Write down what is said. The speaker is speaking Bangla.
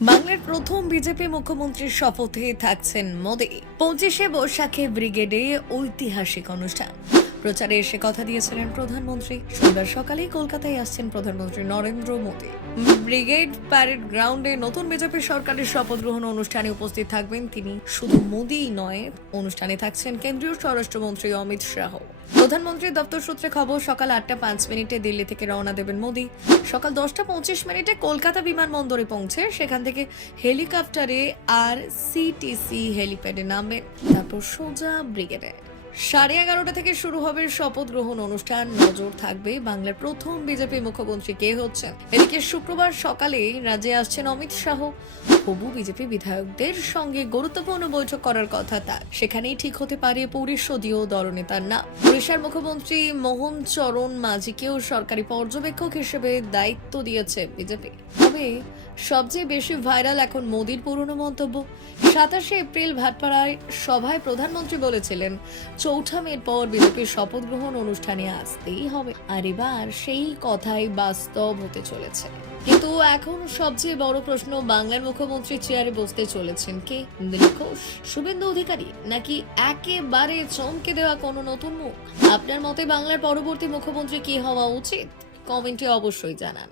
বাংলার প্রথম বিজেপি মুখ্যমন্ত্রীর শপথে থাকছেন মোদি। 25শে বৈশাখে ব্রিগেডে ঐতিহাসিক অনুষ্ঠান। প্রচারে এসে কথা দিয়েছিলেন প্রধানমন্ত্রী। সোমবার সকালেই কলকাতায় আসছেন প্রধানমন্ত্রী নরেন্দ্র মোদি। ব্রিগেড প্যারেড গ্রাউন্ডে নতুন বিজেপি সরকারের শপথ গ্রহণ অনুষ্ঠানে উপস্থিত থাকবেন তিনি। শুধু মোদিই নয়, অনুষ্ঠানে থাকছেন কেন্দ্রীয় স্বরাষ্ট্রমন্ত্রী অমিত শাহ। প্রধানমন্ত্রীর দপ্তর সূত্রে খবর, সকাল 8:05 দিল্লি থেকে রওনা দেবেন মোদি। সকাল 10:25 কলকাতা বিমানবন্দরে পৌঁছে সেখান থেকে হেলিকপ্টারে আর সিটিসি হেলিপ্যাডে নামবেন, তারপর সোজা ব্রিগেডে। 11:30 থেকে শুরু হবে শপথ গ্রহণ অনুষ্ঠান। নজর থাকবে বাংলার প্রথম বিজেপি মুখ্যমন্ত্রী কে হচ্ছেন। এদিকে শুক্রবার সকালে রাজ্যে আসছেন অমিত শাহ। হবু বিজেপি বিধায়কদের সঙ্গে গুরুত্বপূর্ণ বৈঠক করার কথা তার। সেখানেই ঠিক হতে পারে পরিষদীয় দলনেতার নাম। ওড়িশার মুখ্যমন্ত্রী মোহন চরণ মাঝিকেও সরকারি পর্যবেক্ষক হিসেবে দায়িত্ব দিয়েছে বিজেপি। তবে সবচেয়ে বেশি ভাইরাল এখন মোদির পুরনো মন্তব্য। 27শে এপ্রিল ভাটপাড়ায় সভায় প্রধানমন্ত্রী বলেছিলেন, 4 মের পর বিজেপির শপথ গ্রহণ অনুষ্ঠানে আসতেই হবে। আর এবার সেই কথাই বাস্তব হতে চলেছে। কিন্তু এখন সবচেয়ে বড় প্রশ্ন, বাংলার মুখ্যমন্ত্রী চেয়ারে বসতে চলেছেন কে? দিলীপ ঘোষ, শুভেন্দু অধিকারী, নাকি একেবারে চমকে দেওয়া কোনো নতুন মুখ? আপনার মতে বাংলার পরবর্তী মুখ্যমন্ত্রী কি হওয়া উচিত? কমেন্টে অবশ্যই জানান।